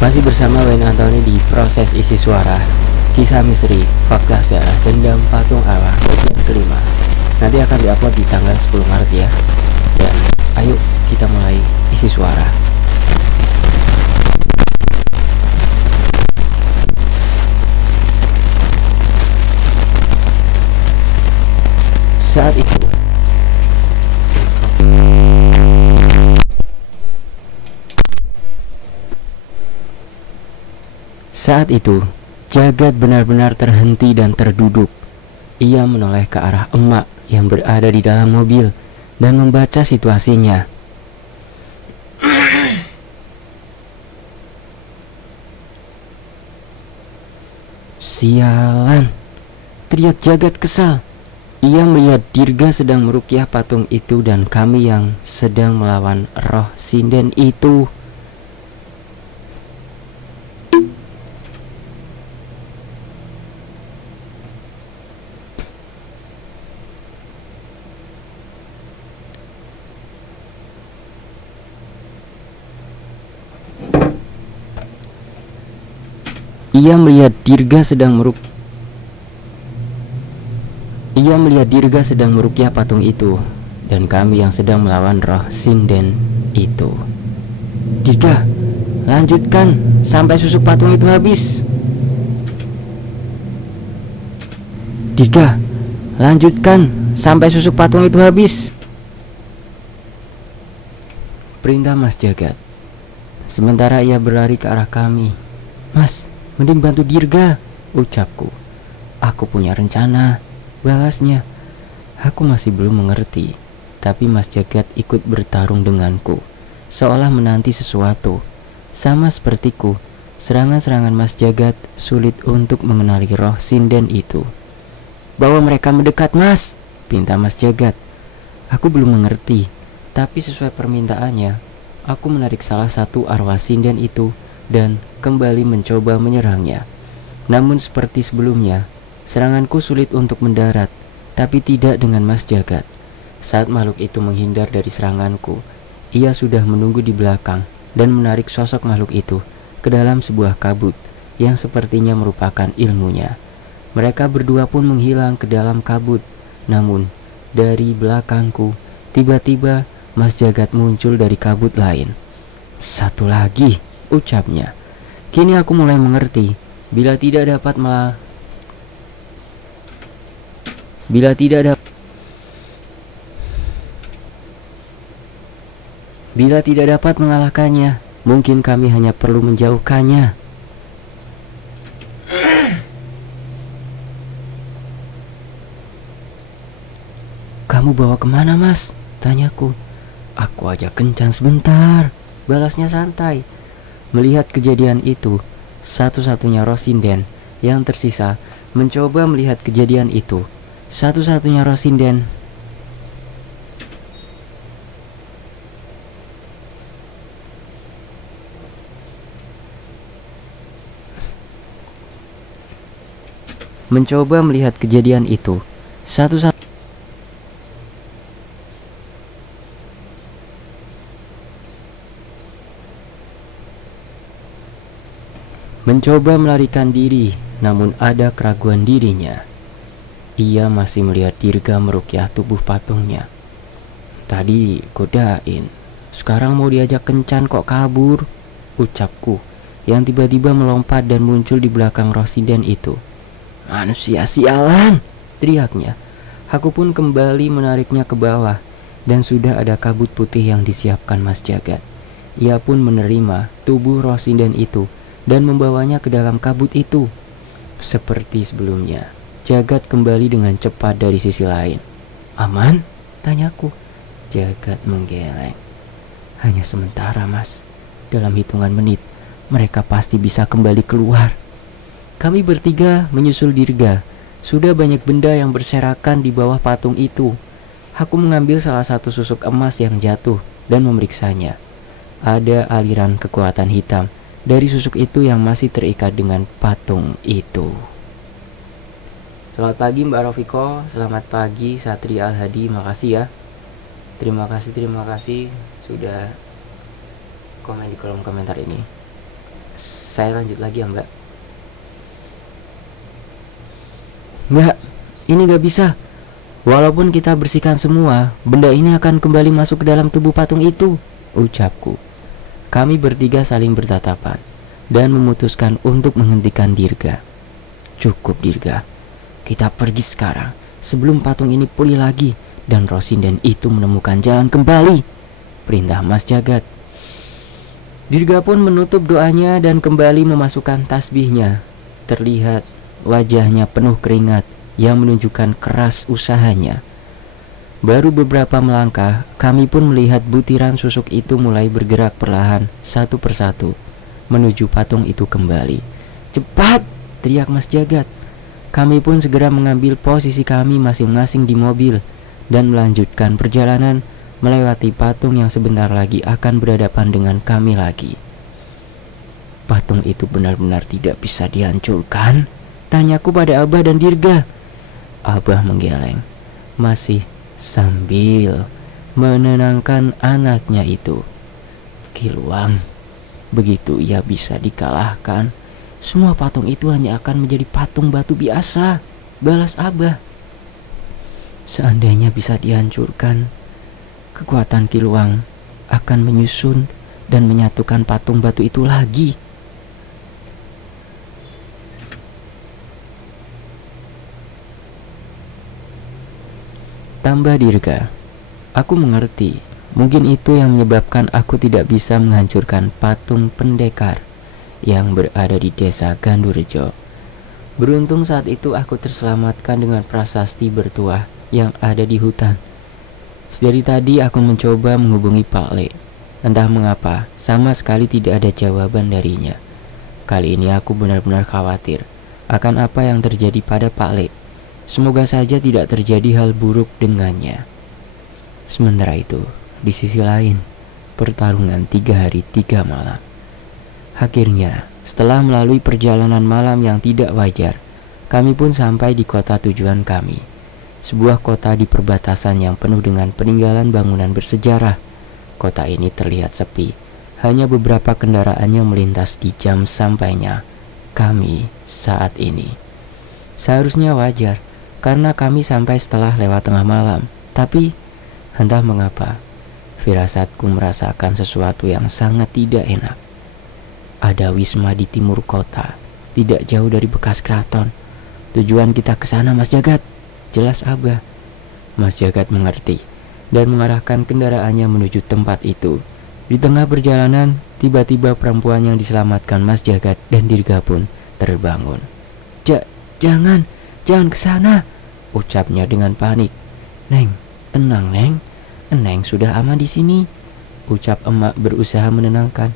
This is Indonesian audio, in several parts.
Masih bersama Wayne Anthony di proses isi suara, kisah misteri, fakta sejarah, dendam patung Allah bagian kelima. Nanti akan diupload di tanggal 10 Maret ya. Dan ayo kita mulai isi suara. Saat itu, Jagat benar-benar terhenti dan terduduk. Ia menoleh ke arah emak yang berada di dalam mobil dan membaca situasinya. Sialan, teriak Jagat kesal. Ia melihat Dirga sedang meruqyah patung itu dan kami yang sedang melawan roh sinden itu. Ia melihat Dirga sedang meruqyah patung itu dan kami yang sedang melawan roh sinden itu. Dirga, lanjutkan sampai susuk patung itu habis. Dirga, lanjutkan sampai susuk patung itu habis. Perintah Mas Jagat. Sementara ia berlari ke arah kami. Mas, mending bantu Dirga, ucapku. Aku punya rencana, balasnya. Aku masih belum mengerti, tapi Mas Jagat ikut bertarung denganku, seolah menanti sesuatu. Sama sepertiku, serangan-serangan Mas Jagat sulit untuk mengenali roh sinden itu. Bawa mereka mendekat, Mas, pinta Mas Jagat. Aku belum mengerti, tapi sesuai permintaannya, aku menarik salah satu arwah sinden itu dan kembali mencoba menyerangnya. Namun seperti sebelumnya, seranganku sulit untuk mendarat, tapi tidak dengan Mas Jagat. Saat makhluk itu menghindar dari seranganku, ia sudah menunggu di belakang dan menarik sosok makhluk itu ke dalam sebuah kabut yang sepertinya merupakan ilmunya. Mereka berdua pun menghilang ke dalam kabut. Namun, dari belakangku, tiba-tiba Mas Jagat muncul dari kabut lain. Satu lagi, ucapnya. Kini aku mulai mengerti. Bila tidak dapat mengalahkannya, mungkin kami hanya perlu menjauhkannya. Kamu bawa kemana, Mas? Tanyaku. Aku ajak kencan sebentar, balasnya santai. Melihat kejadian itu, satu-satunya roh sinden yang tersisa mencoba melihat kejadian itu. Satu-satunya roh sinden mencoba melihat kejadian itu. Mencoba melarikan diri, namun ada keraguan dirinya. Ia masih melihat Dirga meruqyah tubuh patungnya. Tadi godain, sekarang mau diajak kencan kok kabur, ucapku, yang tiba-tiba melompat dan muncul di belakang roh sinden itu. Manusia sialan, teriaknya. Aku pun kembali menariknya ke bawah, dan sudah ada kabut putih yang disiapkan Mas Jagat. Ia pun menerima tubuh roh sinden itu dan membawanya ke dalam kabut itu. Seperti sebelumnya, Jagat kembali dengan cepat dari sisi lain. Aman? Tanyaku. Jagat menggeleng. Hanya sementara, Mas. Dalam hitungan menit, mereka pasti bisa kembali keluar. Kami bertiga menyusul Dirga. Sudah banyak benda yang berserakan di bawah patung itu. Aku mengambil salah satu susuk emas yang jatuh dan memeriksanya. Ada aliran kekuatan hitam dari susuk itu yang masih terikat dengan patung itu. Selamat pagi Mbak Rofiko, selamat pagi Satria Al-Hadi, makasih ya. Terima kasih sudah komen di kolom komentar ini. Saya lanjut lagi ya Mbak. Enggak, ini gak bisa. Walaupun kita bersihkan semua, benda ini akan kembali masuk ke dalam tubuh patung itu, ucapku. Kami bertiga saling bertatapan dan memutuskan untuk menghentikan Dirga. Cukup Dirga, kita pergi sekarang sebelum patung ini pulih lagi dan Rosinden itu menemukan jalan kembali, perintah Mas Jagat. Dirga pun menutup doanya dan kembali memasukkan tasbihnya. Terlihat wajahnya penuh keringat yang menunjukkan keras usahanya. Baru beberapa melangkah, kami pun melihat butiran susuk itu mulai bergerak perlahan satu persatu menuju patung itu kembali. Cepat! Teriak Mas Jagat. Kami pun segera mengambil posisi kami masing-masing di mobil dan melanjutkan perjalanan melewati patung yang sebentar lagi akan berhadapan dengan kami lagi. Patung itu benar-benar tidak bisa dihancurkan? Tanyaku pada Abah dan Dirga. Abah menggeleng, masih sambil menenangkan anaknya itu. Kiluang, begitu ia bisa dikalahkan, semua patung itu hanya akan menjadi patung batu biasa, balas Abah. Seandainya bisa dihancurkan, kekuatan Kiluang akan menyusun dan menyatukan patung batu itu lagi. Tambah Dirga, aku mengerti. Mungkin itu yang menyebabkan aku tidak bisa menghancurkan patung pendekar yang berada di desa Gandurejo. Beruntung saat itu aku terselamatkan dengan prasasti bertuah yang ada di hutan. Dari tadi aku mencoba menghubungi Pak Le. Entah mengapa, sama sekali tidak ada jawaban darinya. Kali ini aku benar-benar khawatir akan apa yang terjadi pada Pak Le. Semoga saja tidak terjadi hal buruk dengannya. Sementara itu, di sisi lain, pertarungan 3 hari 3 malam. Akhirnya, setelah melalui perjalanan malam yang tidak wajar, kami pun sampai di kota tujuan kami. Sebuah kota di perbatasan yang penuh dengan peninggalan bangunan bersejarah. Kota ini terlihat sepi, hanya beberapa kendaraan yang melintas di jam sampainya kami saat ini. Seharusnya wajar, karena kami sampai setelah lewat tengah malam. Tapi, entah mengapa, firasatku merasakan sesuatu yang sangat tidak enak. Ada wisma di timur kota, tidak jauh dari bekas keraton. Tujuan kita ke sana, Mas Jagat, jelas Abah. Mas Jagat mengerti dan mengarahkan kendaraannya menuju tempat itu. Di tengah perjalanan, tiba-tiba perempuan yang diselamatkan Mas Jagat dan Dirga pun terbangun. Jangan ke sana, ucapnya dengan panik. Neng, tenang Neng, Neng sudah aman di sini, ucap emak berusaha menenangkan.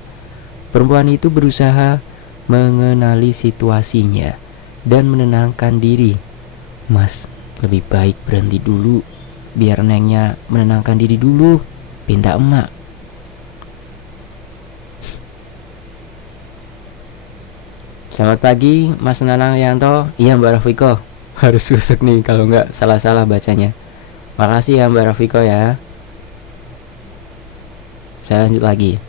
Perempuan itu berusaha mengenali situasinya dan menenangkan diri. Mas, lebih baik berhenti dulu, biar Nengnya menenangkan diri dulu, pinta emak. Selamat pagi, Mas Nanang Yanto. Iya Mbak Rafiko. Harus susuk nih kalau nggak salah-salah bacanya. Makasih ya Mbak Rafiko ya. Saya lanjut lagi.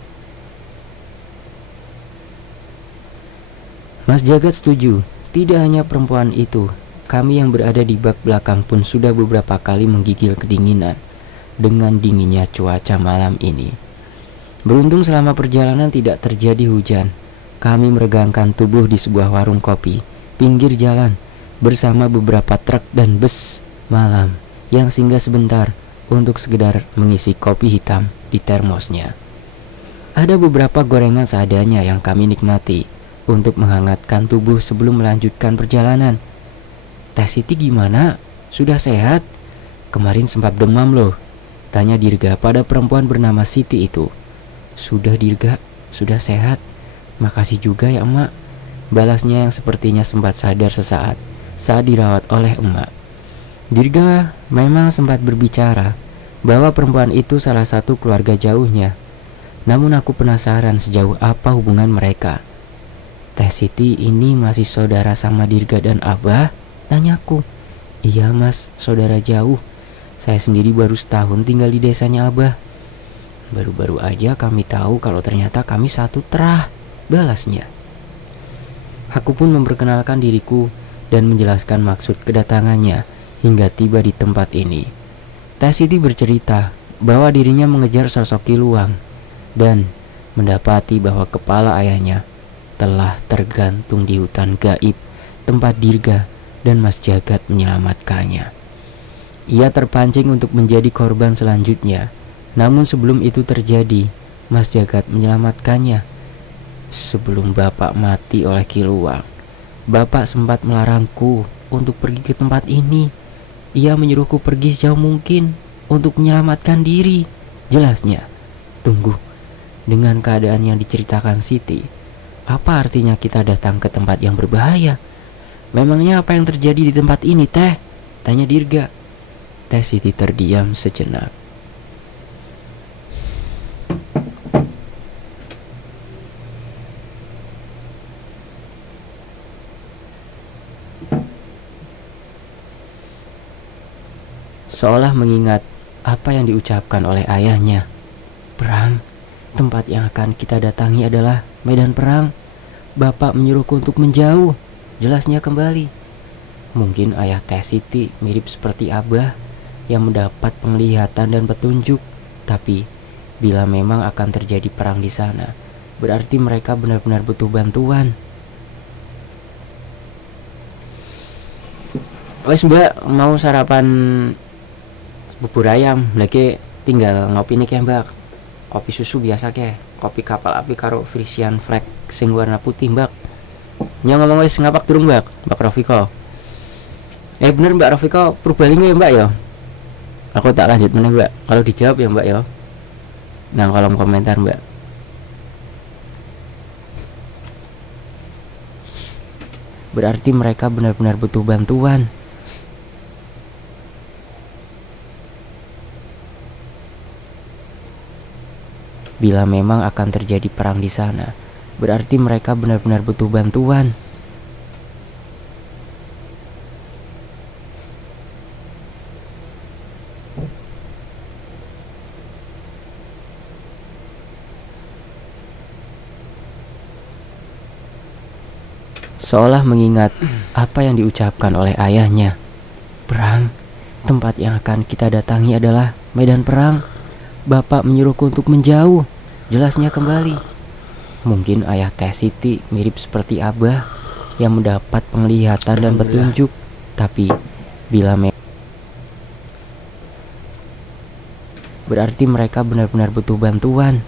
Mas Jagat setuju. Tidak hanya perempuan itu, kami yang berada di bak belakang pun sudah beberapa kali menggigil kedinginan dengan dinginnya cuaca malam ini. Beruntung selama perjalanan tidak terjadi hujan. Kami meregangkan tubuh di sebuah warung kopi pinggir jalan bersama beberapa truk dan bus malam yang singgah sebentar untuk sekedar mengisi kopi hitam di termosnya. Ada beberapa gorengan seadanya yang kami nikmati untuk menghangatkan tubuh sebelum melanjutkan perjalanan. Teh Siti gimana? Sudah sehat? Kemarin sempat demam loh, tanya Dirga pada perempuan bernama Siti itu. Sudah Dirga, sudah sehat. Makasih juga ya emak, balasnya yang sepertinya sempat sadar sesaat saat dirawat oleh emak. Dirga memang sempat berbicara bahwa perempuan itu salah satu keluarga jauhnya. Namun aku penasaran sejauh apa hubungan mereka. Teh Siti ini masih saudara sama Dirga dan Abah? Tanyaku. Iya mas, saudara jauh. Saya sendiri baru setahun tinggal di desanya Abah. Baru-baru aja kami tahu kalau ternyata kami satu terah, balasnya. Aku pun memperkenalkan diriku dan menjelaskan maksud kedatangannya hingga tiba di tempat ini. Teh Siti bercerita bahwa dirinya mengejar sosok Kiluang dan mendapati bahwa kepala ayahnya telah tergantung di hutan gaib tempat Dirga dan Mas Jagat menyelamatkannya. Ia terpancing untuk menjadi korban selanjutnya. Namun sebelum itu terjadi, Mas Jagat menyelamatkannya. Sebelum Bapak mati oleh Kiluang, Bapak sempat melarangku untuk pergi ke tempat ini. Ia menyuruhku pergi sejauh mungkin untuk menyelamatkan diri. Jelasnya, tunggu. Dengan keadaan yang diceritakan Siti, apa artinya kita datang ke tempat yang berbahaya? Memangnya apa yang terjadi di tempat ini, Teh? Tanya Dirga. Teh Siti terdiam sejenak. Seolah mengingat apa yang diucapkan oleh ayahnya. Perang, tempat yang akan kita datangi adalah medan perang. Bapak menyuruhku untuk menjauh. Jelasnya kembali. Mungkin ayah Teh Siti mirip seperti Abah yang mendapat penglihatan dan petunjuk. Tapi bila memang akan terjadi perang di sana, berarti mereka benar-benar butuh bantuan. Wes Mbak, mau sarapan bubur ayam, lagi tinggal ngopi nih Mbak. Kopi susu biasa kopi kapal api karo Frisian flag sing warna putih Mbak. Nya ngomong wis ngapak durung Mbak Rofiko. Bener Mbak Rofiko Purbalingga ya Mbak ya. Aku tak lanjut meneh Mbak. Kalau dijawab ya Mbak ya. Nah kolom komentar Mbak. Berarti mereka benar-benar butuh bantuan. Bila memang akan terjadi perang di sana, berarti mereka benar-benar butuh bantuan. Seolah mengingat apa yang diucapkan oleh ayahnya. Perang, tempat yang akan kita datangi adalah medan perang. Bapak menyuruhku untuk menjauh. Jelasnya kembali. Mungkin ayah Teh Siti mirip seperti Abah yang mendapat penglihatan dan petunjuk. Tapi bila berarti mereka benar-benar butuh bantuan.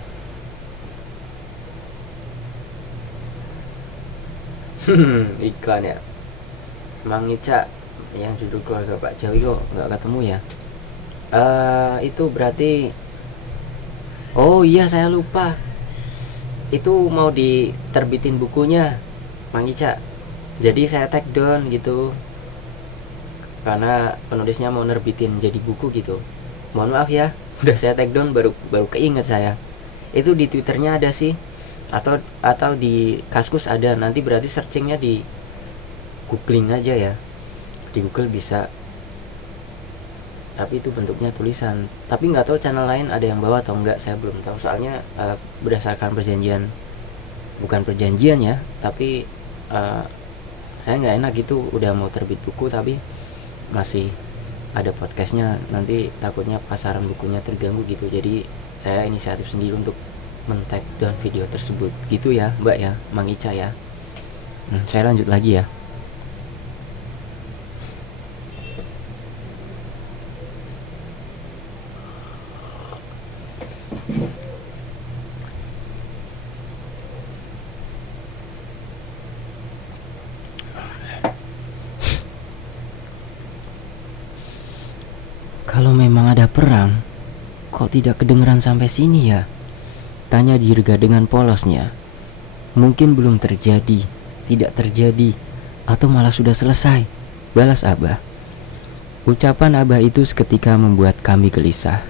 Iklan ya. Mang Ica yang judul keluarga Pak Jawi kok nggak ketemu ya. Itu berarti. Oh iya saya lupa. Itu mau diterbitin bukunya Mang Ica. Jadi saya take down gitu. Karena penulisnya mau nerbitin jadi buku gitu. Mohon maaf ya. Udah saya take down baru keinget saya. Itu di Twitternya ada sih. Atau di Kaskus ada. Nanti berarti searchingnya di googling aja ya. Di Google bisa. Tapi itu bentuknya tulisan. Tapi nggak tahu channel lain ada yang bawa atau enggak, saya belum tahu. Soalnya berdasarkan perjanjian, bukan perjanjian ya, tapi saya nggak enak gitu. Udah mau terbit buku tapi masih ada podcastnya, nanti takutnya pasaran bukunya terganggu gitu. Jadi saya inisiatif sendiri untuk men-tag down video tersebut gitu ya Mbak ya, Mang Ica ya. Saya lanjut lagi ya. Kalau memang ada perang, kok tidak kedengeran sampai sini ya? Tanya Dirga dengan polosnya. Mungkin belum terjadi, tidak terjadi, atau malah sudah selesai, balas Abah. Ucapan Abah itu seketika membuat kami gelisah.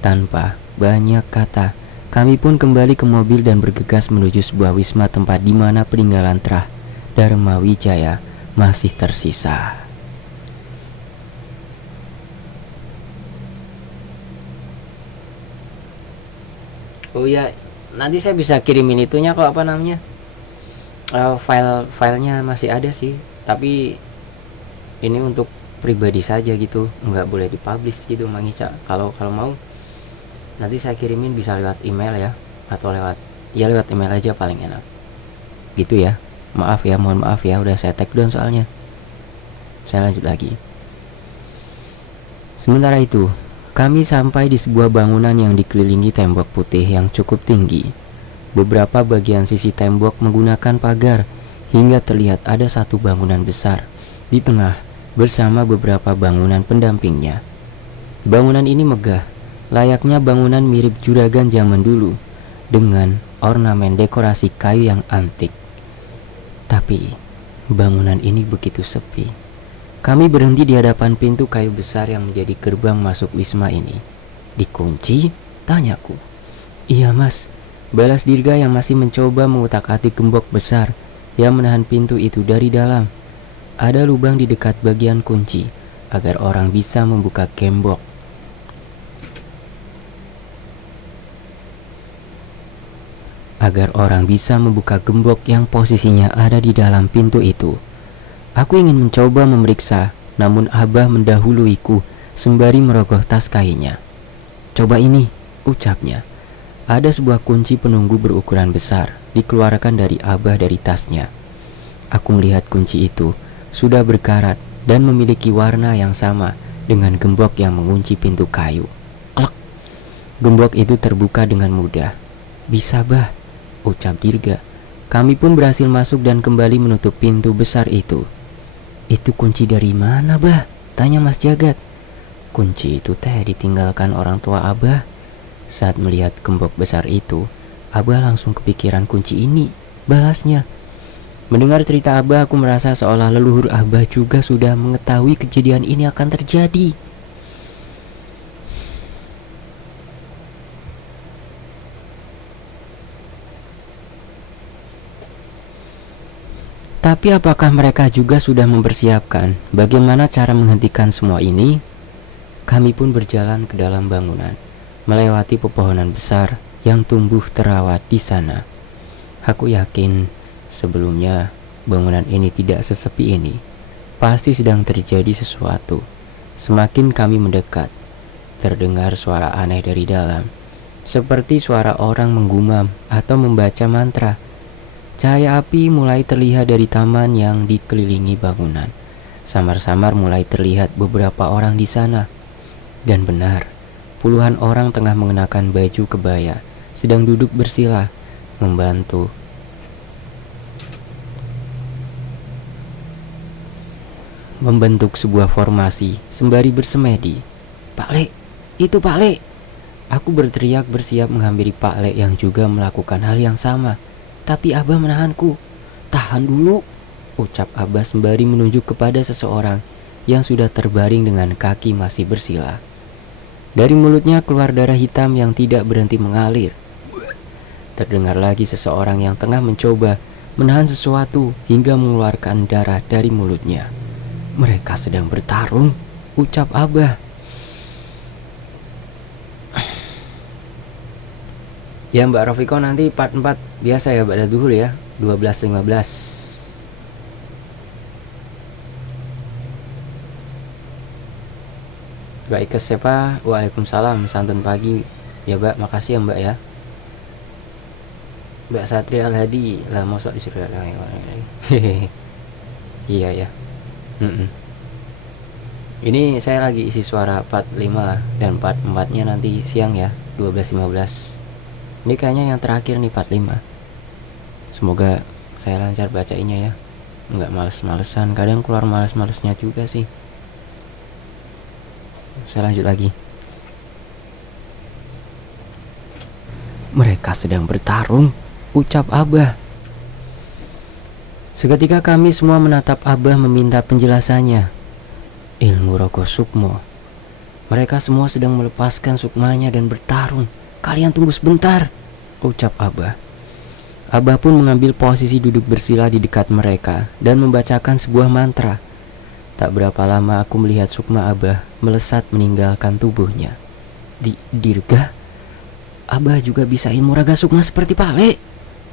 Tanpa banyak kata, kami pun kembali ke mobil dan bergegas menuju sebuah wisma tempat di mana peninggalan Trah Dharma Wijaya masih tersisa. Oh ya, nanti saya bisa kirimin itunya kok, apa namanya, Filenya masih ada sih, tapi ini untuk pribadi saja gitu, nggak boleh dipublish gitu Mang Ica. Kalau kalau mau nanti saya kirimin bisa lewat email ya, atau lewat email aja paling enak gitu ya. Maaf ya, mohon maaf ya, udah saya take down soalnya. Saya lanjut lagi. Sementara itu, kami sampai di sebuah bangunan yang dikelilingi tembok putih yang cukup tinggi. Beberapa bagian sisi tembok menggunakan pagar, hingga terlihat ada satu bangunan besar di tengah bersama beberapa bangunan pendampingnya. Bangunan ini megah, layaknya bangunan mirip juragan zaman dulu, dengan ornamen dekorasi kayu yang antik. Tapi, bangunan ini begitu sepi. Kami berhenti di hadapan pintu kayu besar yang menjadi gerbang masuk wisma ini. Dikunci? Tanyaku. Iya mas, balas Dirga yang masih mencoba mengutak-atik gembok besar yang menahan pintu itu dari dalam. Ada lubang di dekat bagian kunci agar orang bisa membuka gembok. Agar orang bisa membuka gembok yang posisinya ada di dalam pintu itu. Aku ingin mencoba memeriksa, namun Abah mendahuluiku sembari merogoh tas kainnya. Coba ini, ucapnya. Ada sebuah kunci penunggu berukuran besar dikeluarkan dari Abah dari tasnya. Aku melihat kunci itu sudah berkarat dan memiliki warna yang sama dengan gembok yang mengunci pintu kayu. Klek. Gembok itu terbuka dengan mudah. Bisa bah, ucap Dirga. Kami pun berhasil masuk dan kembali menutup pintu besar itu. Itu kunci dari mana bah? Tanya Mas Jagat. Kunci itu teh ditinggalkan orang tua Abah. Saat melihat gembok besar itu, Abah langsung kepikiran kunci ini, balasnya. Mendengar cerita Abah, aku merasa seolah leluhur Abah juga sudah mengetahui kejadian ini akan terjadi. Tapi apakah mereka juga sudah mempersiapkan bagaimana cara menghentikan semua ini? Kami pun berjalan ke dalam bangunan, melewati pepohonan besar yang tumbuh terawat di sana. Aku yakin sebelumnya bangunan ini tidak sesepi ini. Pasti sedang terjadi sesuatu. Semakin kami mendekat, terdengar suara aneh dari dalam, seperti suara orang menggumam atau membaca mantra. Cahaya api mulai terlihat dari taman yang dikelilingi bangunan. Samar-samar mulai terlihat beberapa orang di sana. Dan benar, puluhan orang tengah mengenakan baju kebaya, sedang duduk bersila, membantu. Membentuk sebuah formasi sembari bersemedi. Pak Le, itu Pak Le. Aku berteriak bersiap menghampiri Pak Le yang juga melakukan hal yang sama. Tapi Abah menahanku. Tahan dulu, ucap Abah sembari menunjuk kepada seseorang yang sudah terbaring dengan kaki masih bersila. Dari mulutnya keluar darah hitam yang tidak berhenti mengalir. Terdengar lagi seseorang yang tengah mencoba menahan sesuatu hingga mengeluarkan darah dari mulutnya. Mereka sedang bertarung, ucap Abah. Ya Mbak Rofiko, nanti part 4 biasa ya pada duhur ya, 12.15. Mbak Ikes siapa? Waalaikumsalam, santun pagi. Ya Mbak, makasih ya Mbak ya. Mbak Satria Al-Hadi, lah mosok disuruh. Iya ya. Ini saya lagi isi suara part 5 dan part 4-nya nanti siang ya, 12.15. Ini kayaknya yang terakhir nih part 5. Semoga saya lancar bacainya ya. Nggak males-malesan. Kadang keluar males-malesnya juga sih. Saya lanjut lagi. Mereka sedang bertarung, ucap Abah. Seketika kami semua menatap Abah meminta penjelasannya. Ilmu Rogo Sukmo. Mereka semua sedang melepaskan sukmanya dan bertarung. Kalian tunggu sebentar, ucap Abah. Abah pun mengambil posisi duduk bersila di dekat mereka dan membacakan sebuah mantra. Tak berapa lama aku melihat sukma Abah melesat meninggalkan tubuhnya. Dirga, Abah juga bisa ilmu raga sukma seperti Pak Le?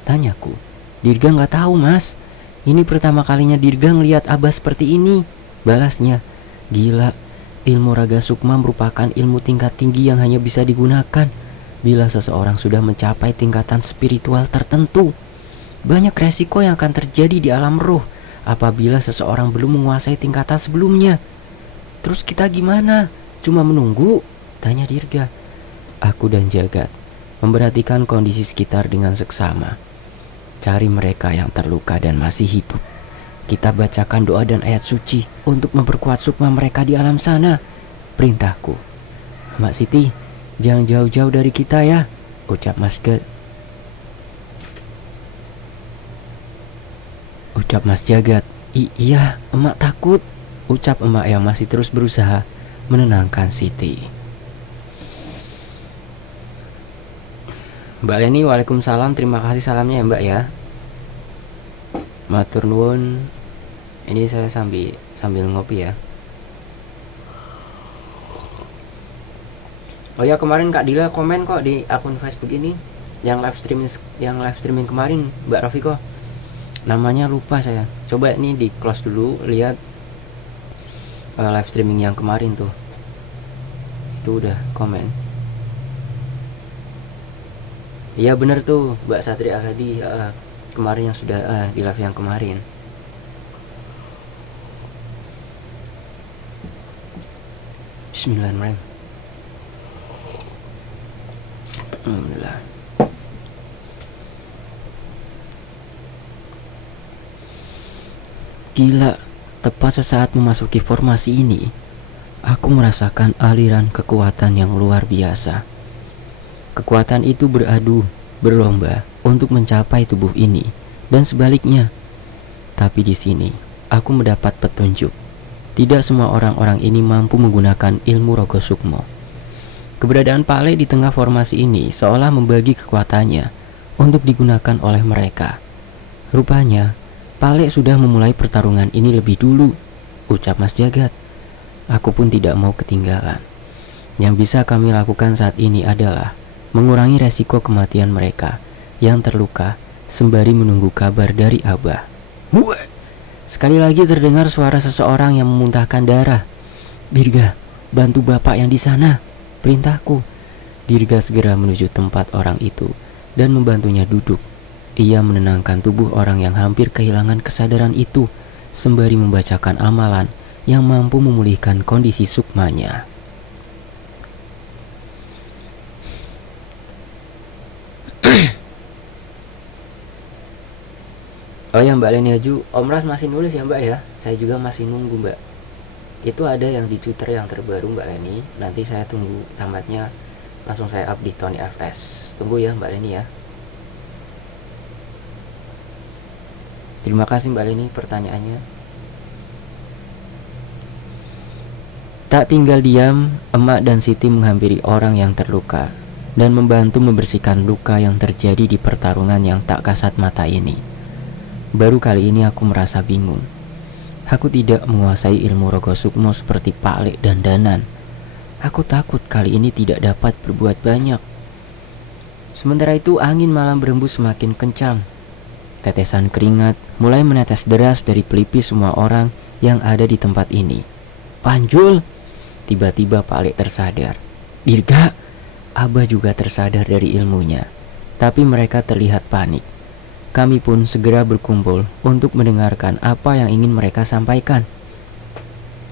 Tanyaku. Dirga nggak tahu mas. Ini pertama kalinya Dirga ngeliat Abah seperti ini, balasnya. Gila, ilmu raga sukma merupakan ilmu tingkat tinggi yang hanya bisa digunakan bila seseorang sudah mencapai tingkatan spiritual tertentu. Banyak resiko yang akan terjadi di alam roh apabila seseorang belum menguasai tingkatan sebelumnya. Terus kita gimana? Cuma menunggu? Tanya Dirga. Aku dan Jagat memperhatikan kondisi sekitar dengan seksama. Cari mereka yang terluka dan masih hidup. Kita bacakan doa dan ayat suci untuk memperkuat sukma mereka di alam sana, perintahku. Mak Siti, jangan jauh-jauh dari kita ya, ucap Mas Jagat. Iya, emak takut, ucap emak yang masih terus berusaha menenangkan Siti. Mbak Leni, waalaikumsalam, terima kasih salamnya ya mbak ya. Matur nuwun. Ini saya sambil ngopi ya. Oh ya, kemarin Kak Dila komen kok di akun Facebook ini yang live streaming kemarin Mbak Rafiko. Namanya lupa saya. Coba ini di close dulu, lihat live streaming yang kemarin tuh. Itu udah komen. Iya bener tuh Mbak Satri Alhadi, kemarin yang sudah di live yang kemarin. Bismillahirrahmanirrahim. Alhamdulillah. Gila, tepat sesaat memasuki formasi ini, aku merasakan aliran kekuatan yang luar biasa. Kekuatan itu beradu, berlomba untuk mencapai tubuh ini dan sebaliknya. Tapi di sini, aku mendapat petunjuk. Tidak semua orang-orang ini mampu menggunakan ilmu Rogo Sukmo. Keberadaan Pak Le di tengah formasi ini seolah membagi kekuatannya untuk digunakan oleh mereka. Rupanya, Pak Le sudah memulai pertarungan ini lebih dulu, ucap Mas Jagat. Aku pun tidak mau ketinggalan. Yang bisa kami lakukan saat ini adalah mengurangi resiko kematian mereka yang terluka sembari menunggu kabar dari Abah. Sekali lagi terdengar suara seseorang yang memuntahkan darah. Dirga, bantu bapak yang di sana, perintahku. Dirga segera menuju tempat orang itu dan membantunya duduk. Ia menenangkan tubuh orang yang hampir kehilangan kesadaran itu sembari membacakan amalan yang mampu memulihkan kondisi sukmanya. Oh ya Mbak Leni Aju, Om Ras masih nulis ya Mbak ya? Saya juga masih nunggu Mbak. Itu ada yang di Twitter yang terbaru Mbak Leni. Nanti saya tunggu tamatnya, langsung saya up di Tony FS. Tunggu ya Mbak Leni ya. Terima kasih Mbak Leni pertanyaannya. Tak tinggal diam, emak dan Siti menghampiri orang yang terluka dan membantu membersihkan luka yang terjadi di pertarungan yang tak kasat mata ini. Baru kali ini aku merasa bingung. Aku tidak menguasai ilmu Rogo Sukmo seperti Pak Le dan Danan. Aku takut kali ini tidak dapat berbuat banyak. Sementara itu angin malam berembus semakin kencang. Tetesan keringat mulai menetes deras dari pelipis semua orang yang ada di tempat ini. Panjul! Tiba-tiba Pak Le tersadar. Dirga! Abah juga tersadar dari ilmunya. Tapi mereka terlihat panik. Kami pun segera berkumpul untuk mendengarkan apa yang ingin mereka sampaikan.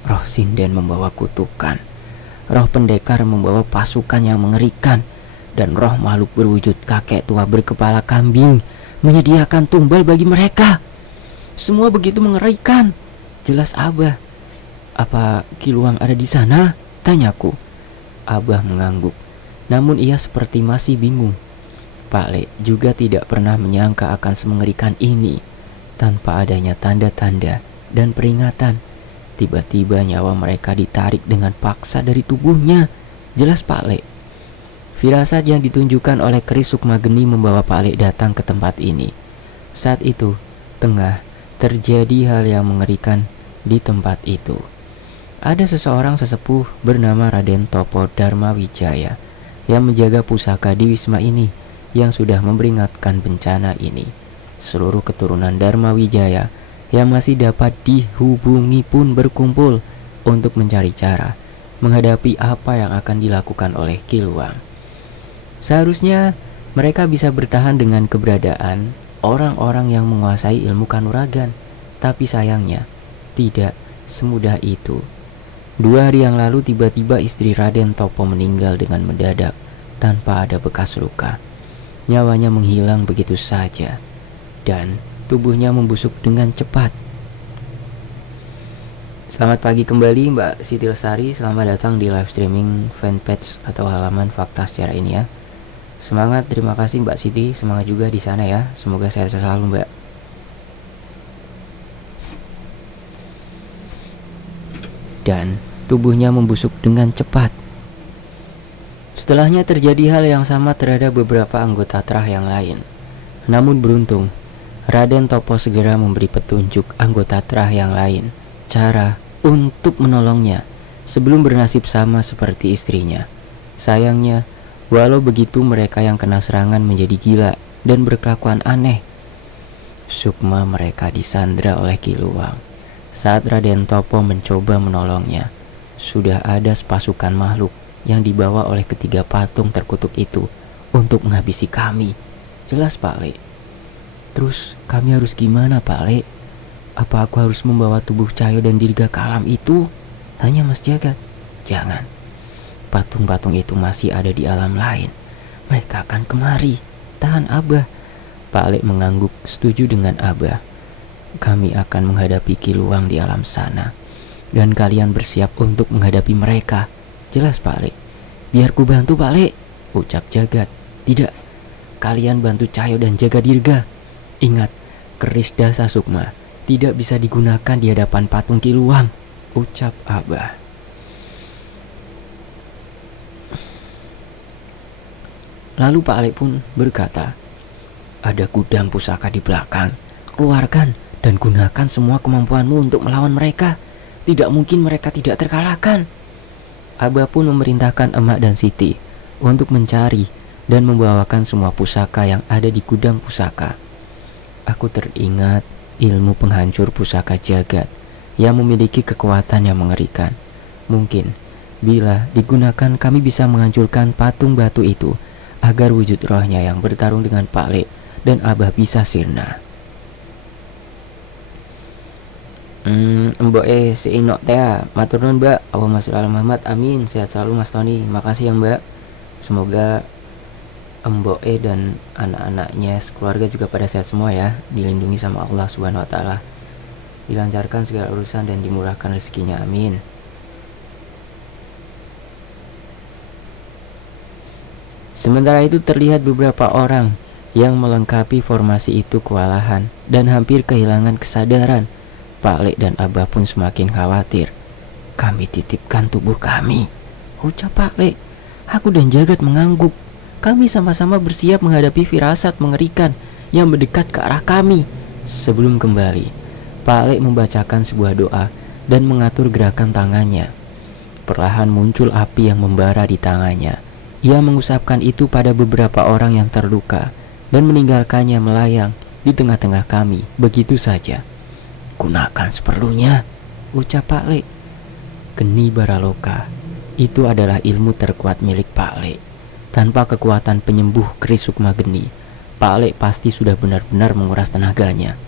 Roh sinden membawa kutukan. Roh pendekar membawa pasukan yang mengerikan. Dan roh makhluk berwujud kakek tua berkepala kambing menyediakan tumbal bagi mereka. Semua begitu mengerikan. Jelas Abah. Apa Kiluang ada di sana? Tanyaku. Abah mengangguk. Namun ia seperti masih bingung. Pak Le juga tidak pernah menyangka akan semengerikan ini. Tanpa adanya tanda-tanda dan peringatan, tiba-tiba nyawa mereka ditarik dengan paksa dari tubuhnya. Jelas Pak Le. Firasat yang ditunjukkan oleh keris Sukma Geni membawa Pak Le datang ke tempat ini. Saat itu, tengah terjadi hal yang mengerikan di tempat itu. Ada seseorang sesepuh bernama Raden Topo Dharma Wijaya yang menjaga pusaka di Wisma ini, yang sudah memperingatkan bencana ini. seluruh keturunan Dharma Wijaya yang masih dapat dihubungi pun berkumpul untuk mencari cara menghadapi apa yang akan dilakukan oleh Ki Luang. Seharusnya mereka bisa bertahan dengan keberadaan orang-orang yang menguasai ilmu kanuragan, tapi sayangnya tidak semudah itu. 2 hari yang lalu tiba-tiba istri Raden Topo meninggal dengan mendadak tanpa ada bekas luka. Nyawanya menghilang begitu saja dan tubuhnya membusuk dengan cepat. Selamat pagi kembali Mbak Siti Lestari. Selamat datang di live streaming fanpage atau halaman Fakta Sejarah ini ya. Semangat, terima kasih Mbak Siti. Semangat juga di sana ya. Semoga sehat selalu Mbak. Dan tubuhnya membusuk dengan cepat. Setelahnya terjadi hal yang sama terhadap beberapa anggota Trah yang lain. Namun beruntung, Raden Topo segera memberi petunjuk anggota Trah yang lain cara untuk menolongnya sebelum bernasib sama seperti istrinya. Sayangnya, walau begitu mereka yang kena serangan menjadi gila dan berkelakuan aneh. Sukma mereka disandra oleh Ki Luang. Saat Raden Topo mencoba menolongnya, sudah ada sepasukan makhluk yang dibawa oleh ketiga patung terkutuk itu untuk menghabisi kami. Jelas Pak Le. Terus kami harus gimana Pak Le? Apa aku harus membawa tubuh Cahyo dan Dirga ke alam itu? Tanya Mas Jagat. Jangan. Patung-patung itu masih ada di alam lain. Mereka akan kemari. Tahan Abah. Pak Le mengangguk setuju dengan Abah. Kami akan menghadapi Ki Luang di alam sana, dan kalian bersiap untuk menghadapi mereka. Jelas Pak Le. Biar ku bantu Pak Le, ucap Jagat. Tidak, kalian bantu Cahyo dan jaga Dirga. Ingat, keris Dasa Sukma tidak bisa digunakan di hadapan patung Ki Luang, ucap Abah. Lalu Pak Le pun berkata, ada gudang pusaka di belakang. Keluarkan dan gunakan semua kemampuanmu untuk melawan mereka. Tidak mungkin mereka tidak terkalahkan. Abah pun memerintahkan Emak dan Siti untuk mencari dan membawakan semua pusaka yang ada di gudang pusaka. Aku teringat ilmu penghancur pusaka jagat yang memiliki kekuatan yang mengerikan. Mungkin bila digunakan kami bisa menghancurkan patung batu itu agar wujud rohnya yang bertarung dengan Pak Le dan Abah bisa sirna. Mbok si Inok teh matur nuwun Mbak. Allahumma sholli ala Muhammad. Amin. Sehat selalu Mas Tony. Makasih ya Mbak. Semoga Mbok dan anak-anaknya sekeluarga juga pada sehat semua ya. Dilindungi sama Allah Subhanahu wa taala. Dilancarkan segala urusan dan dimurahkan rezekinya. Amin. Sementara itu terlihat beberapa orang yang melengkapi formasi itu kewalahan dan hampir kehilangan kesadaran. Pak Le dan Abah pun semakin khawatir. Kami titipkan tubuh kami, ucap Pak Le. Aku dan Jagat mengangguk. Kami sama-sama bersiap menghadapi firasat mengerikan yang mendekat ke arah kami. Sebelum kembali, Pak Le membacakan sebuah doa dan mengatur gerakan tangannya. Perlahan muncul api yang membara di tangannya. Ia mengusapkan itu pada beberapa orang yang terluka dan meninggalkannya melayang di tengah-tengah kami begitu saja. Gunakan seperlunya, ucap Pak Le. Geni Baraloka itu adalah ilmu terkuat milik Pak Le. Tanpa kekuatan penyembuh keris Sukma Geni, Pak Le pasti sudah benar-benar menguras tenaganya.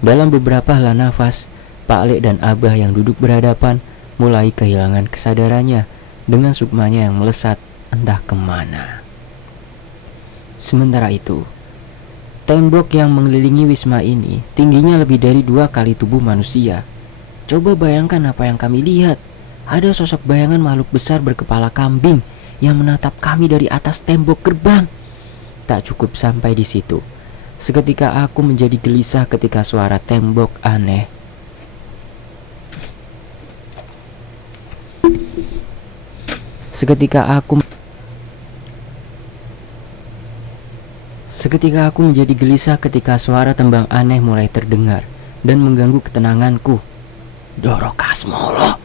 Dalam beberapa helaan nafas, Pak Le dan Abah yang duduk berhadapan mulai kehilangan kesadarannya dengan sukmanya yang melesat entah kemana. Sementara itu, tembok yang mengelilingi wisma ini tingginya lebih dari 2 kali tubuh manusia. Coba bayangkan apa yang kami lihat. Ada sosok bayangan makhluk besar berkepala kambing yang menatap kami dari atas tembok gerbang. Tak cukup sampai di situ. Seketika aku menjadi gelisah ketika suara tembok aneh. Seketika aku menjadi gelisah ketika suara tembang aneh mulai terdengar dan mengganggu ketenanganku. Doro Kasmolo,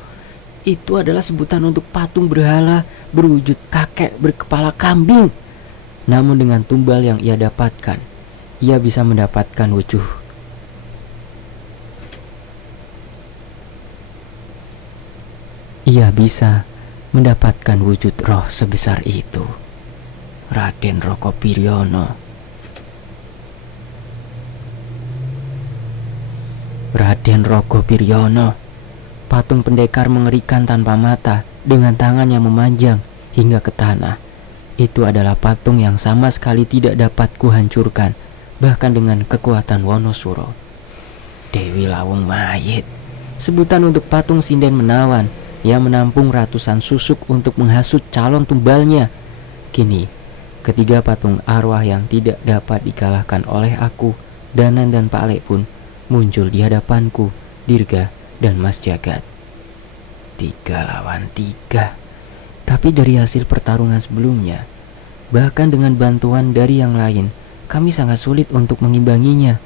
itu adalah sebutan untuk patung berhala berwujud kakek berkepala kambing. Namun dengan tumbal yang ia dapatkan, ia bisa mendapatkan wujud roh sebesar itu. Raden Rokopiryono. Raden Rokopiryono, patung pendekar mengerikan tanpa mata dengan tangan yang memanjang hingga ke tanah. Itu adalah patung yang sama sekali tidak dapat kuhancurkan, bahkan dengan kekuatan Wonosuro. Dewi Lawung Mayit, sebutan untuk patung sinden menawan yang menampung ratusan susuk untuk menghasut calon tumbalnya. Kini, ketiga patung arwah yang tidak dapat dikalahkan oleh aku, Danan dan Pak Lek pun muncul di hadapanku, Dirga dan Mas Jagat. 3 lawan 3. Tapi dari hasil pertarungan sebelumnya, bahkan dengan bantuan dari yang lain, kami sangat sulit untuk mengimbanginya.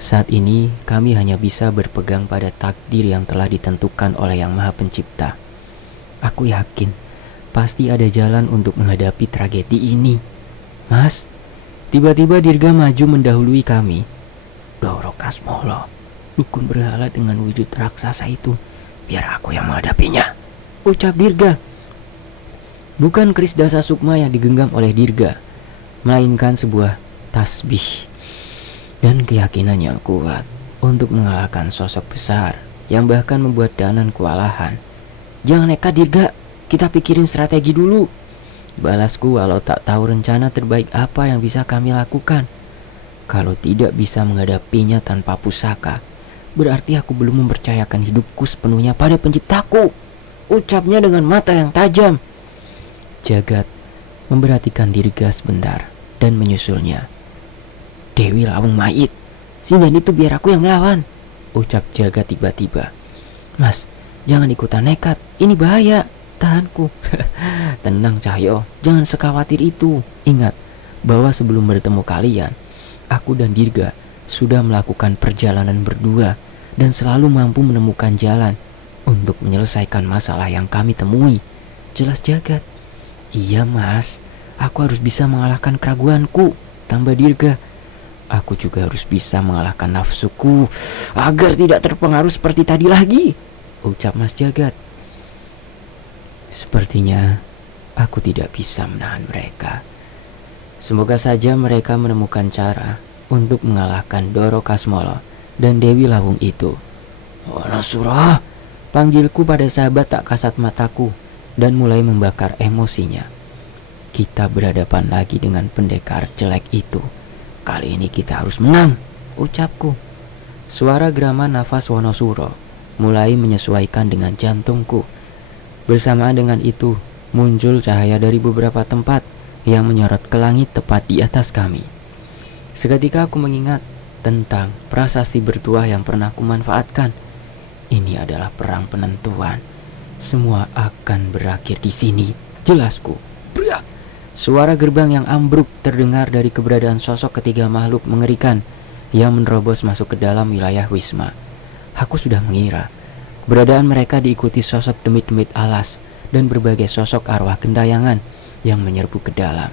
Saat ini kami hanya bisa berpegang pada takdir yang telah ditentukan oleh Yang Maha Pencipta. Aku yakin pasti ada jalan untuk menghadapi tragedi ini. Mas, tiba-tiba Dirga maju mendahului kami. Doro Kasmolo, dukun berhala dengan wujud raksasa itu, biar aku yang menghadapinya, ucap Dirga. Bukan keris dasa sukma yang digenggam oleh Dirga, melainkan sebuah tasbih dan keyakinan yang kuat untuk mengalahkan sosok besar yang bahkan membuat Danan kewalahan. Jangan nekat Dirga, kita pikirin strategi dulu, balasku walau tak tahu rencana terbaik apa yang bisa kami lakukan. Kalau tidak bisa menghadapinya tanpa pusaka, berarti aku belum mempercayakan hidupku sepenuhnya pada penciptaku, ucapnya dengan mata yang tajam. Jagat memperhatikan Dirga sebentar dan menyusulnya. Dewi Lawung Mayit, sinden itu biar aku yang melawan, ucap Jagat tiba-tiba. Mas, jangan ikutan nekat, ini bahaya, tahanku. Tenang Cahyo, jangan sekhawatir itu. Ingat bahwa sebelum bertemu kalian, aku dan Dirga sudah melakukan perjalanan berdua dan selalu mampu menemukan jalan untuk menyelesaikan masalah yang kami temui. Jelas Jagat. Iya mas, aku harus bisa mengalahkan keraguanku, tambah Dirga. Aku juga harus bisa mengalahkan nafsuku agar tidak terpengaruh seperti tadi lagi, ucap Mas Jagat. Sepertinya aku tidak bisa menahan mereka. Semoga saja mereka menemukan cara untuk mengalahkan Doro Kasmolo dan Dewi Lawung itu. Wonosuro, panggilku pada sahabat tak kasat mataku dan mulai membakar emosinya. Kita berhadapan lagi dengan pendekar jelek itu. Kali ini kita harus menang, ucapku. Suara gerama nafas Wonosuro mulai menyesuaikan dengan jantungku. Bersamaan dengan itu, muncul cahaya dari beberapa tempat yang menyorot ke langit tepat di atas kami. Seketika aku mengingat tentang prasasti bertuah yang pernah kumanfaatkan. Ini adalah perang penentuan. Semua akan berakhir di sini, jelasku. Bria! Suara gerbang yang ambruk terdengar dari keberadaan sosok ketiga makhluk mengerikan yang menerobos masuk ke dalam wilayah Wisma. Aku sudah mengira keberadaan mereka diikuti sosok demit-demit alas dan berbagai sosok arwah gentayangan yang menyerbu ke dalam.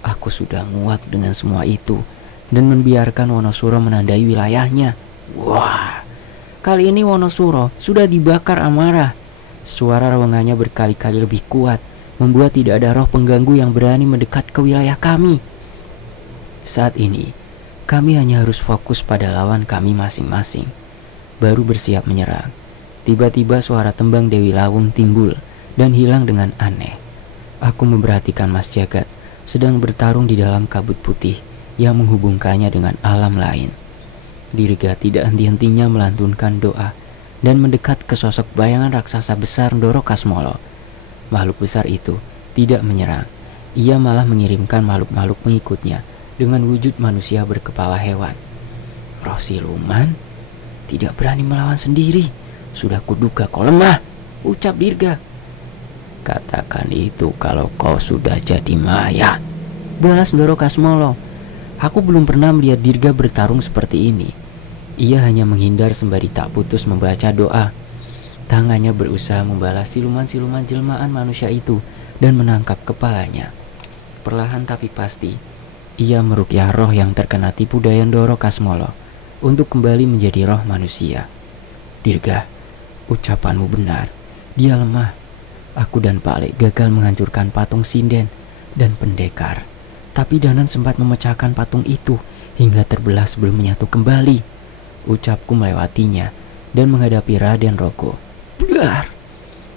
Aku sudah muak dengan semua itu dan membiarkan Wonosuro menandai wilayahnya. Wah, kali ini Wonosuro sudah dibakar amarah. Suara rawangannya berkali-kali lebih kuat, membuat tidak ada roh pengganggu yang berani mendekat ke wilayah kami. Saat ini, kami hanya harus fokus pada lawan kami masing-masing, baru bersiap menyerang. Tiba-tiba suara tembang Dewi Lawung timbul dan hilang dengan aneh. Aku memperhatikan Mas Jagat sedang bertarung di dalam kabut putih yang menghubungkannya dengan alam lain. Dirga tidak henti-hentinya melantunkan doa dan mendekat ke sosok bayangan raksasa besar Doro Kasmolo. Makhluk besar itu tidak menyerang. Ia malah mengirimkan makhluk-makhluk pengikutnya dengan wujud manusia berkepala hewan. Roh siluman tidak berani melawan sendiri. Sudah kuduga kau lemah, ucap Dirga. Katakan itu kalau kau sudah jadi mayat, balas Doro Kasmolo. Aku belum pernah melihat Dirga bertarung seperti ini. Ia hanya menghindar sembari tak putus membaca doa. Tangannya berusaha membalas siluman-siluman jelmaan manusia itu dan menangkap kepalanya. Perlahan tapi pasti, ia meruqyah roh yang terkena tipu daya Ndoro Kasmolo untuk kembali menjadi roh manusia. Dirga, ucapanmu benar. Dia lemah. Aku dan Pak Lek gagal menghancurkan patung sinden dan pendekar. Tapi Danan sempat memecahkan patung itu hingga terbelah sebelum menyatu kembali. Ucapku melewatinya dan menghadapi Raden Rogo. Blar!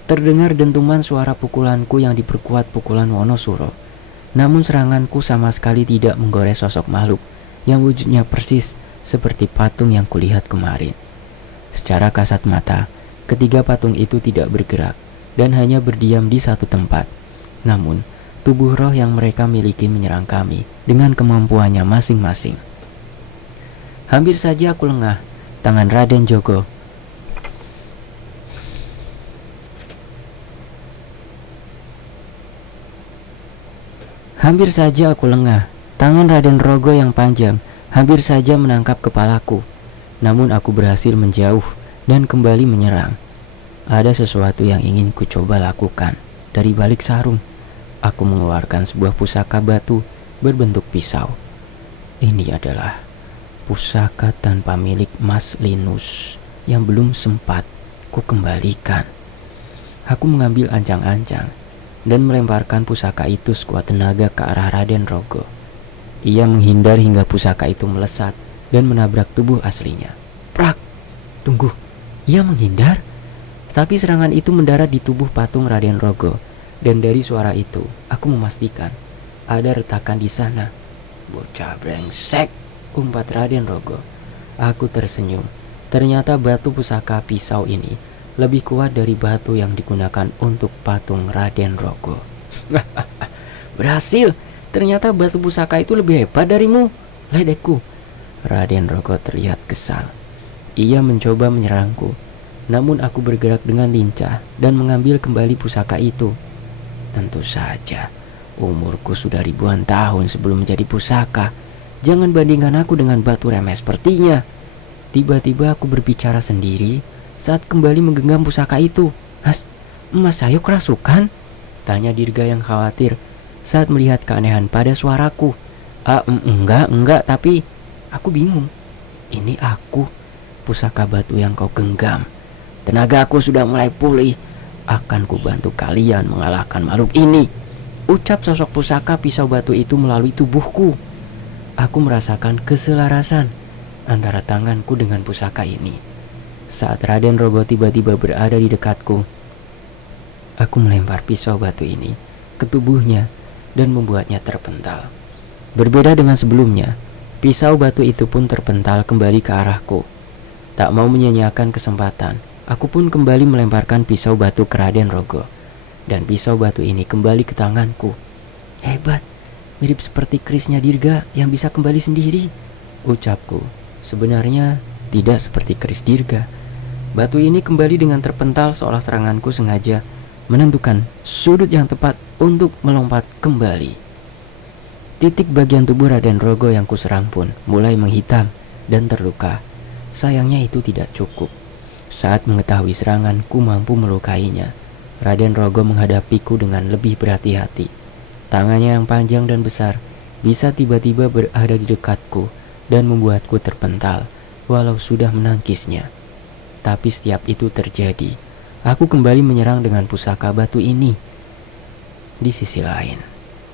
Terdengar dentuman suara pukulanku yang diperkuat pukulan Wonosuro. Namun seranganku sama sekali tidak menggores sosok makhluk yang wujudnya persis seperti patung yang kulihat kemarin. Secara kasat mata, ketiga patung itu tidak bergerak dan hanya berdiam di satu tempat. Namun, tubuh roh yang mereka miliki menyerang kami dengan kemampuannya masing-masing. Hampir saja aku lengah. Tangan Raden Jogo Hampir saja aku lengah. Tangan Raden Rogo yang panjang hampir saja menangkap kepalaku. Namun aku berhasil menjauh dan kembali menyerang. Ada sesuatu yang ingin ku coba lakukan. Dari balik sarung, aku mengeluarkan sebuah pusaka batu berbentuk pisau. Ini adalah pusaka tanpa milik Mas Linus yang belum sempat ku kembalikan. Aku mengambil ancang-ancang dan melemparkan pusaka itu sekuat tenaga ke arah Raden Rogo. Ia menghindar hingga pusaka itu melesat dan menabrak tubuh aslinya. Prak! Tunggu, ia menghindar? Tapi serangan itu mendarat di tubuh patung Raden Rogo. Dan dari suara itu, aku memastikan ada retakan di sana. Bocah brengsek, umpat Raden Rogo. Aku tersenyum. Ternyata batu pusaka pisau ini lebih kuat dari batu yang digunakan untuk patung Raden Rogo. Berhasil! Ternyata batu pusaka itu lebih hebat darimu, ledekku. Raden Rogo terlihat kesal. Ia mencoba menyerangku. Namun aku bergerak dengan lincah dan mengambil kembali pusaka itu. Tentu saja, umurku sudah ribuan tahun sebelum menjadi pusaka. Jangan bandingkan aku dengan batu remeh sepertinya. Tiba-tiba aku berbicara sendiri saat kembali menggenggam pusaka itu. Mas saya kerasukan? Tanya Dirga yang khawatir saat melihat keanehan pada suaraku. Enggak, tapi aku bingung. Ini aku, pusaka batu yang kau genggam. Tenaga aku sudah mulai pulih. Akan kubantu kalian mengalahkan makhluk ini. Ucap sosok pusaka pisau batu itu melalui tubuhku. Aku merasakan keselarasan antara tanganku dengan pusaka ini. Saat Raden Rogo tiba-tiba berada di dekatku, aku melempar pisau batu ini ke tubuhnya dan membuatnya terpental. Berbeda dengan sebelumnya, pisau batu itu pun terpental kembali ke arahku. Tak mau menyia-nyiakan kesempatan, aku pun kembali melemparkan pisau batu ke Raden Rogo. Dan pisau batu ini kembali ke tanganku. Hebat, mirip seperti kerisnya Dirga yang bisa kembali sendiri, ucapku. Sebenarnya tidak seperti keris Dirga. Batu ini kembali dengan terpental seolah seranganku sengaja menentukan sudut yang tepat untuk melompat kembali. Titik bagian tubuh Raden Rogo yang kuserang pun mulai menghitam dan terluka. Sayangnya itu tidak cukup. Saat mengetahui seranganku mampu melukainya, Raden Rogo menghadapiku dengan lebih berhati-hati. Tangannya yang panjang dan besar bisa tiba-tiba berada di dekatku dan membuatku terpental walau sudah menangkisnya. Tapi setiap itu terjadi, aku kembali menyerang dengan pusaka batu ini. Di sisi lain,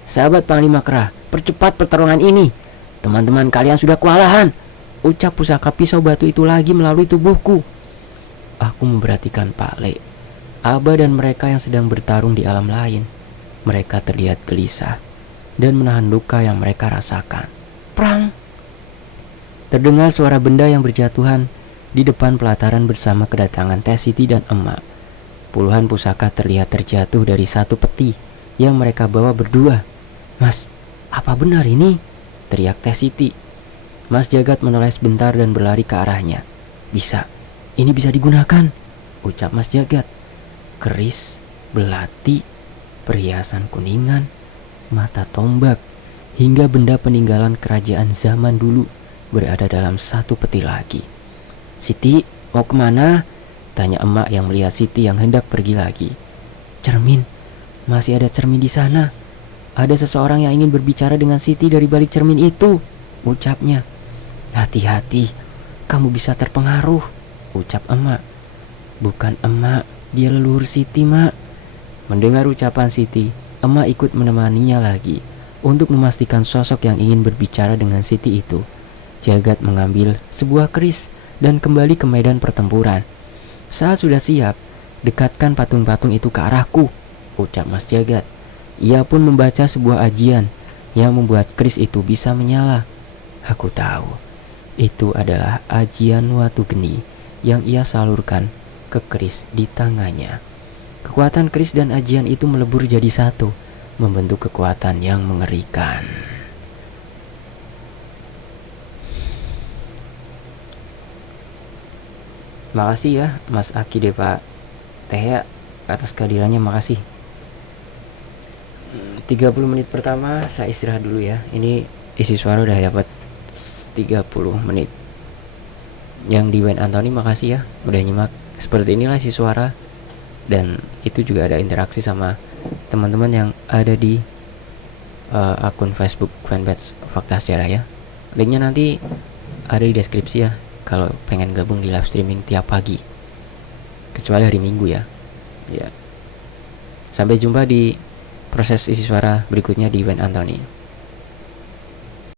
sahabat Panglima Kera, percepat pertarungan ini. Teman-teman kalian sudah kewalahan, ucap pusaka pisau batu itu lagi melalui tubuhku. Aku memperhatikan Pak Le, Aba dan mereka yang sedang bertarung di alam lain. Mereka terlihat gelisah dan menahan luka yang mereka rasakan. Prang! Terdengar suara benda yang berjatuhan di depan pelataran bersama kedatangan Teh Siti dan emak. Puluhan pusaka terlihat terjatuh dari satu peti yang mereka bawa berdua. Mas, apa benar ini? Teriak Teh Siti. Mas Jagat menoleh sebentar dan berlari ke arahnya. Bisa. Ini bisa digunakan, ucap Mas Jagat. Keris, belati, perhiasan kuningan, mata tombak, hingga benda peninggalan kerajaan zaman dulu berada dalam satu peti lagi. Siti, mau kemana? Tanya emak yang melihat Siti yang hendak pergi lagi. Cermin, masih ada cermin di sana. Ada seseorang yang ingin berbicara dengan Siti dari balik cermin itu, ucapnya. Hati-hati, kamu bisa terpengaruh, ucap emak. Bukan emak, dia leluhur Siti, mak. Mendengar ucapan Siti, emak ikut menemaninya lagi untuk memastikan sosok yang ingin berbicara dengan Siti itu. Jagat mengambil sebuah keris dan kembali ke medan pertempuran. Saat sudah siap, dekatkan patung-patung itu ke arahku, ucap Mas Jagat. Ia pun membaca sebuah ajian yang membuat keris itu bisa menyala. Aku tahu, itu adalah ajian Watu Geni yang ia salurkan ke keris di tangannya. Kekuatan keris dan ajian itu melebur jadi satu, membentuk kekuatan yang mengerikan. Makasih ya Mas Aki Depa Teh atas kehadirannya, makasih. 30 menit pertama saya istirahat dulu ya. Ini isi suara udah dapat 30 menit. Yang di Wayne Anthony makasih ya udah nyimak. Seperti inilah isi suara, dan itu juga ada interaksi sama teman-teman yang ada di akun Facebook fanpage Fakta Sejarah ya. Linknya nanti ada di deskripsi ya, kalau pengen gabung di live streaming tiap pagi, kecuali hari Minggu ya. Sampai jumpa di proses isi suara berikutnya di Wayne Anthony.